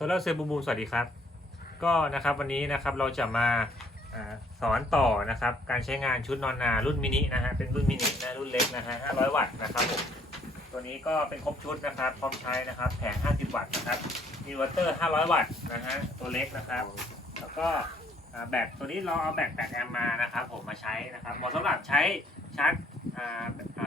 โซลาร์เซลล์บูมบูมสวัสดีครับ ก็นะครับวันนี้นะครับเราจะมาอสอนต่อนะครับ การใช้งานชุดนอนนารุ่นมินินะฮะเป็นรุ่นมินินะรุ่นเล็กนะฮะ500 วัตต์นะครับผมตัวนี้ก็เป็นครบชุดนะครับ พร้อมใช้นะครับแผง 50 วัตต์นะครับอินเวอร์เตอร์ 500 วัตต์นะฮะตัวเล็กนะครับ แล้วก็แบตตัวนี้เราเอาแบต8แอมมานะครับ ผมมาใช้นะครับเหมาะสำหรับใช้ชาร์จ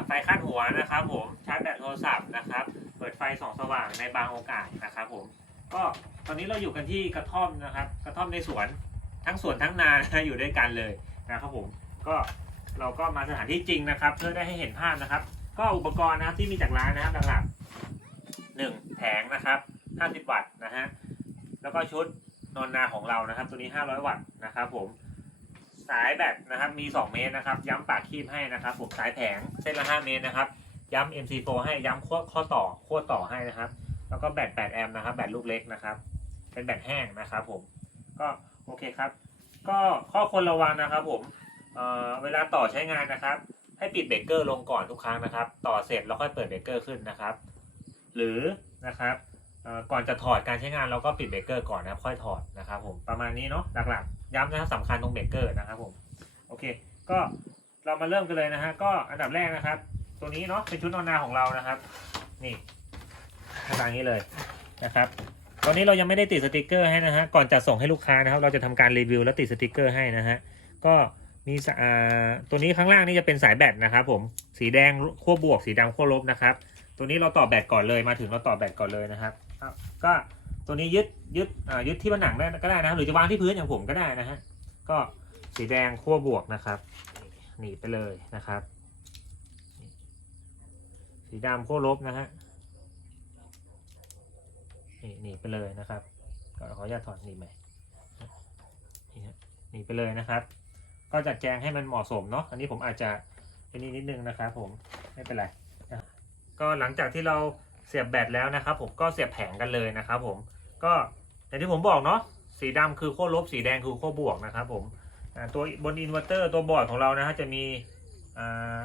ไฟคาดหัวนะครับ ผมชาร์จแบตโทรศัพท์นะครับ เปิดไฟส่องสว่างในบางโอกาสนะครับผม ก็ตอนนี้เราอยู่กันที่กระท่อมนะครับ กระท่อมในสวนทั้งสวนทั้งนานะอยู่ด้วยกันเลยนะครับผมก็เราก็มาสถานที่จริงนะครับ เพื่อได้ให้เห็นภาพนะครับ ก็อุปกรณ์นะครับที่มีจากร้านนะครับหลักๆหนึ่งแผงนะครับ50วัตต์นะฮะแล้วก็ชุดนอนนาของเรานะครับ ตัวนี้500วัตต์นะครับ ผมสายแบตนะครับมี 2 เมตรนะครับ ย้ำปากคีบให้นะครับผมสายแผงเส้นละ 5 เมตรนะครับ ย้ำ MC4 ให้ย้ำข้อข้อต่อขั้วต่อให้นะครับ แล้วก็แบต 8 แอมป์นะครับ แบตลูกเล็กนะครับ เป็นแบตแห้งนะครับผม ก็โอเคครับ ก็ข้อควรระวังนะครับผมเเวลาต่อใช้งานนะครับ ให้ปิดเบรกเกอร์ลงก่อนทุกครั้งนะครับ ต่อเสร็จแล้วค่อยเปิดเบรกเกอร์ขึ้นนะครับ หรือนะครับก่อนจะถอดการใช้งานเราก็ปิดเบรกเกอร์ก่อนนะครับ ค่อยถอดนะครับ ผม ประมาณนี้เนาะ หลักๆ ย้ำนะครับสำคัญตรงเบรกเกอร์นะครับผม โอเค ก็เรามาเริ่มกันเลยนะฮะ ก็อันดับแรกนะครับ ตัวนี้เนาะ เป็นชุดนอนนาของเรานะครับ นี่ ทางนี้เลยนะครับ ตอนนี้เรายังไม่ได้ติดสติกเกอร์ให้นะฮะ ก่อนจะส่งให้ลูกค้านะครับ เราจะทำการรีวิวและติดสติกเกอร์ให้นะฮะ ก็มีตัวนี้ข้างล่างนี่จะเป็นสายแบตนะครับผม สีแดงขั้วบวก สีดำขั้วลบนะครับ ตัวนี้เราต่อแบตก่อนเลย มาถึงเราต่อแบตก่อนเลยนะครับก็ตัวนี้ยึดยึดยึดที่ผนังได้ก็ได้นะ หรือจะวางที่พื้นอย่างผมก็ได้นะฮะ ก็สีแดงขั้วบวกนะครับ หนีบไปเลยนะครับ สีดำขั้วลบนะฮะ หนีไปเลยนะครับก็ขออนุญาตถอดหนีบใหม่นี่ฮะหนีไปเลยนะครับ ก็จัดแจงให้มันเหมาะสมเนาะอันนี้ผมอาจจะเป็นนิดนิดนึงนะครับผมไม่เป็นไรนะก็หลังจากที่เราเสียบแบตแล้วนะครับผมก็เสียบแผงกันเลยนะครับผมก็อย่างที่ผมบอกเนาะสีดำคือขั้ลบสีแดงคือขั้บวกนะครับผมตัวบนอินเวอร์เตอร์ตัวบอร์ดของเรานะฮะจะมีอ่า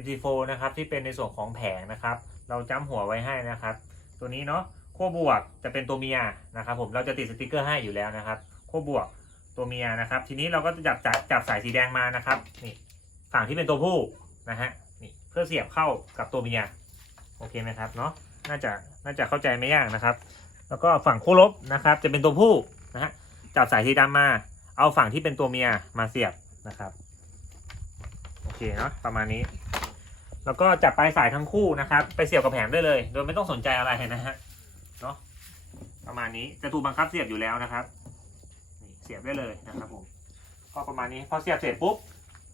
MC4 นะครับที่เป็นในส่วนของแผงนะครับ เราจ้ำหัวไว้ให้นะครับ ตัวนี้เนาะ ขั้วบวกจะเป็นตัวเมียนะครับ ผมเราจะติดสติกเกอร์ให้อยู่แล้วนะครับขั้วบวกตัวเมียนะครับ ทีนี้เราก็จะจับจับจับสายสีแดงมานะครับนี่ฝั่งที่เป็นตัวผู้นะฮะนี่เพื่อเสียบเข้ากับตัวเมียโอเคไหมครับเนาะน่าจะน่าจะเข้าใจไม่ยากนะครับ แล้วก็ฝั่งขั้วลบนะครับ จะเป็นตัวผู้นะฮะจับสายสีดำมา เอาฝั่งที่เป็นตัวเมียมาเสียบนะครับโอเคเนาะประมาณนี้ แล้วก็จับปลายสายทั้งคู่นะครับ ไปเสียบกับแผงได้เลย โดยไม่ต้องสนใจอะไรนะฮะ เนาะประมาณนี้จะถูกบังคับเสียบอยู่แล้วนะครับนี่เสียบได้เลยนะครับผมก็ประมาณนี้พอเสียบเสร็จปุ๊บ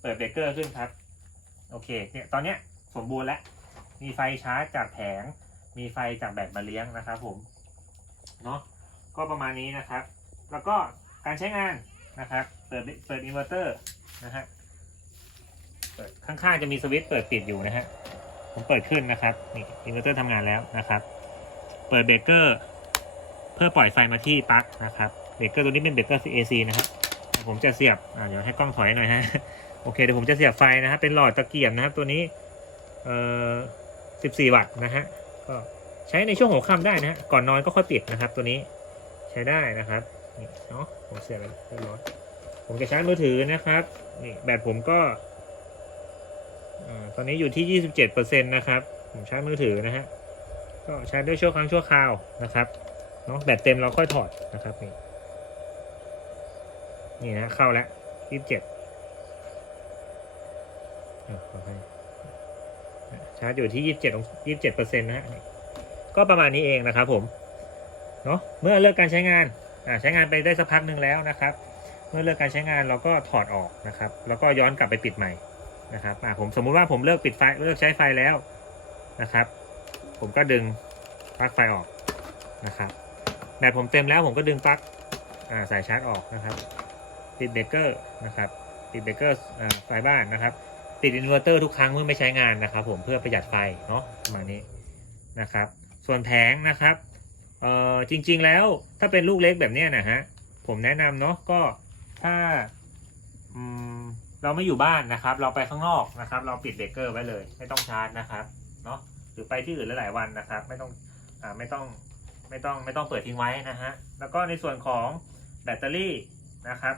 เปิดเบรกเกอร์ขึ้นครับโอเคเนี่ยตอนเนี้ยสมบูรณ์แล้วมีไฟชาร์จจากแผง มีไฟจากแบตมาเลี้ยงนะครับผมเนาะก็ประมาณนี้นะครับ แล้วก็การใช้งานนะครับ เปิดเปิดอินเวอร์เตอร์นะฮะเปิดข้างๆจะมีสวิตช์เปิดปิดอยู่นะฮะผมเปิดขึ้นนะครับนี่อินเวอร์เตอร์ทำงานแล้วนะครับ เปิดเบรกเกอร์เพื่อปล่อยไฟมาที่ปลั๊กนะครับเบรกเกอร์ตัวนี้เป็นเบรกเกอร์ AC นะครับผมจะเสียบเดี๋ยวให้กล้องถอยหน่อยฮะโอเคเดี๋ยวผมจะเสียบไฟนะครับเป็นหลอดตะเกียบนะครับตัวนี้เอ่อ14 วัตต์นะฮะก็ใช้ในช่วงหัวค่ำได้นะฮะก่อนนอนก็ค่อยปิดนะครับ ตัวนี้ใช้ได้นะครับนี่เนาะผมเสียบไปเรียบร้อยผมจะชาร์จมือถือนะครับนี่แบตผมก็อ่าตอนนี้อยู่ที่ 27%นะครับ ผมชาร์จมือถือนะฮะ ก็ใช้ได้ชั่วครั้งชั่วคราวนะครับเนาะแบตเต็มเราค่อยถอดนะครับนี่นี่นะเข้าแล้วยี่สิบเจ็ดขอให้ชาร์จอยู่ที่ยี่สิบเจ็ดยี่สิบเจ็ดเปอร์เซ็นต์นะฮะก็ประมาณนี้เองนะครับผมเนาะเมื่อเลิกการใช้งานอ่าใช้งานไปได้สักพักหนึ่งแล้วนะครับ เมื่อเลิกการใช้งานเราก็ถอดออกนะครับ แล้วก็ย้อนกลับไปปิดใหม่นะครับอ่าผมสมมุติว่าผมเลิกปิดไฟเลิกใช้ไฟแล้วนะครับ ผมก็ดึง ปลั๊กไฟออกนะครับแบตผมเต็มแล้วผมก็ดึงปลั๊กสายชาร์จออกนะครับปิดเบรกเกอร์นะครับปิดเบรกเกอร์อ่าไฟบ้านนะครับปิดอินเวอร์เตอร์ทุกครั้งเมื่อไม่ใช้งานนะครับ ผมเพื่อประหยัดไฟเนาะประมาณนี้นะครับ ส่วนแผงนะครับเอ่อจริง ๆแล้วถ้าเป็นลูกเล็กแบบนี้นะฮะผมแนะนำเนาะก็ถ้าเราไม่อยู่บ้านนะครับ เราไปข้างนอกนะครับ เราปิดเบรกเกอร์ไว้เลย ไม่ต้องชาร์จนะครับเนาะหรือไปที่อื่นหลายๆวันนะครับ ไม่ต้อง อ่าไม่ต้องไม่ต้องไม่ต้องเปิดทิ้งไว้นะฮะแล้วก็ในส่วนของแบตเตอรี่นะครับ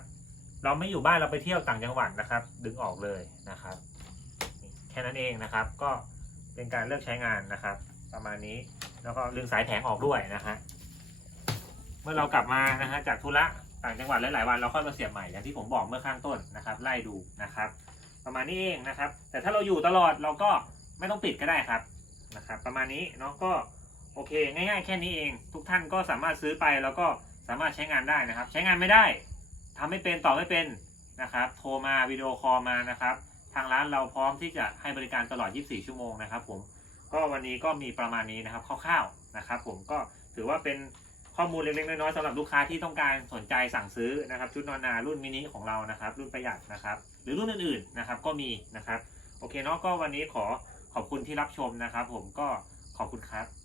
เราไม่อยู่บ้านเราไปเที่ยวต่างจังหวัดนะครับ ดึงออกเลยนะครับ แค่นั้นเองนะครับ ก็เป็นการเลือกใช้งานนะครับ ประมาณนี้แล้วก็ดึงสายแผงออกด้วยนะฮะเมื่อเรากลับมานะฮะจากธุระต่างจังหวัดหลายๆวันเราค่อยมาเสียบใหม่อย่างที่ผมบอกเมื่อข้างต้นนะครับ ไล่ดูนะครับ ประมาณนี้เองนะครับ แต่ถ้าเราอยู่ตลอดเราก็ไม่ต้องปิดก็ได้ครับนะครับ ประมาณนี้เนาะก็ โอเค ง่ายๆ แค่นี้เอง ทุกท่านก็สามารถซื้อไปแล้วก็สามารถใช้งานได้นะครับ ใช้งานไม่ได้ทำไม่เป็นต่อไม่เป็นนะครับ โทรมาวิดีโอคอลมานะครับ ทางร้านเราพร้อมที่จะให้บริการตลอด 24 ชั่วโมงนะครับผมก็วันนี้ก็มีประมาณนี้นะครับคร่าวๆนะครับ ผมก็ถือว่าเป็นข้อมูลเล็กๆน้อยๆสำหรับลูกค้าที่ต้องการสนใจสั่งซื้อนะครับ ชุดนอนนารุ่นมินิของเรานะครับ รุ่นประหยัดนะครับ หรือรุ่นอื่นๆนะครับ ก็มีนะครับ โอเคเนาะก็วันนี้ขอขอบคุณที่รับชมนะครับ ผมก็ขอบคุณครับ